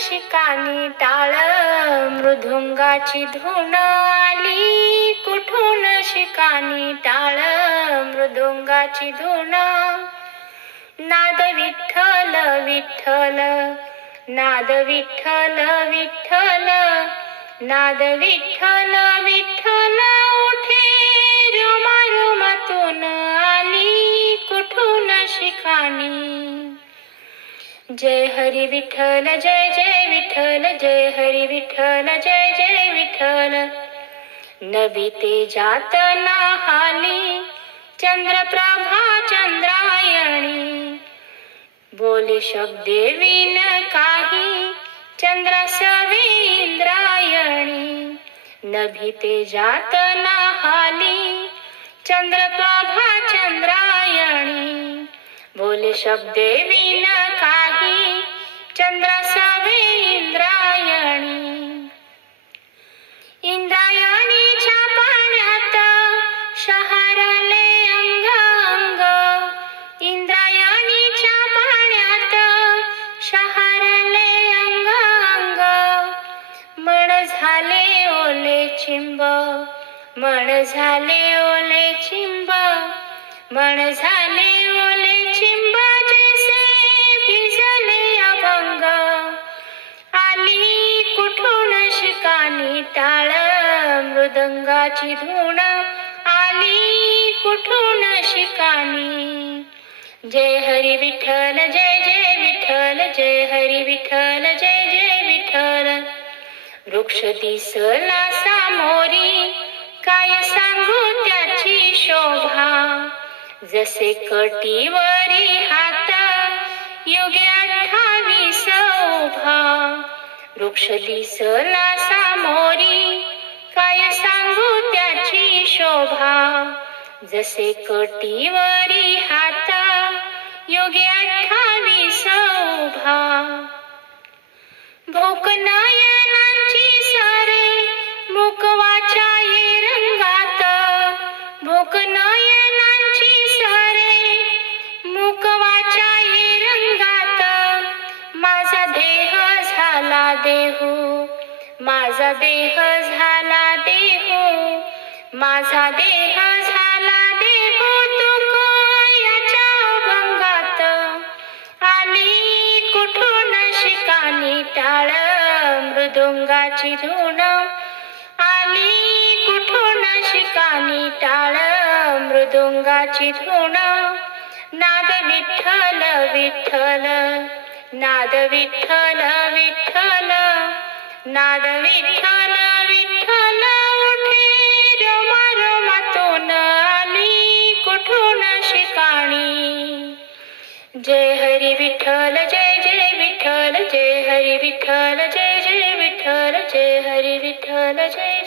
शिकानी टाळ, मृदुंगाची धून आली कुठून शिकानी टाळ, मृदुंगाची धून. नाद विठ्ठल विठ्ठल, नाद विठ्ठल विठ्ठल, नाद विठ्ठल विठ्ठल, उठे रुमातून आली कुठून शिकानी. जय हरी विठ्ठल जय जय विठ्ठल, जय हरी विठ्ठल जय जय विठ्ठल. नवी तेजात नाहाली चंद्रप्रभा चंद्रायणी, बोले शब्दे विन काही चंद्रासवे इंद्रायणी. नभी तेजात नाहाली चंद्रप्रभा चंद्रायणी, बोले शब्दे विन काही चंद्रासवे इंद्रायणी. इंद्रायणीच्या पाण्यात शहरले अंग अंग, इंद्रायणीच्या पाण्यात शहरले अंग अंग. मन झाले ओले चिंब, मन झाले ओले चिंब, मन झाले ओले चिंब, जैसे भिजले अभंग. आली कुठून शिकानी टाळ, मृदंगाची धून आली कुठून शिकानी. जय हरी विठ्ठल जय जय विठ्ठल, जय हरी विठ्ठल जय जय विठ्ठल. वृक्ष दिसला सामोरी काय सांगू त्याची शोभा, जसे कटीवरी हात योगे 28 उभा. वृक्ष दिसला सामोरी काय सांगू त्याची शोभा, जसे कटीवरी हात योगे 28 उभा. भोक नयनांची सारे मुकवाच्या ये रंगात, भोक नयनांची सारे मुकवाच्या ये रंगात. माझा देह झाला देहू, माझा देह झाला देहू, माझा देह झाला देहू. तुक याच्या अभंगात आली कुठून शिकानी टाळ, मृदुंगाची धून आली कुठून शिकानी टाळ, मृदुंगाची धून. नाद विठ्ठल विठ्ठल, नाद विठ्ठल विठ्ठल, नाद विठ्ठल विठ्ठल, उठे रोमातून आली कुठून शिकाणी. जय हरी विठ्ठल जय जय विठ्ठल, जय हरी विठ्ठल जय जय विठ्ठल, जय हरी विठ्ठल जय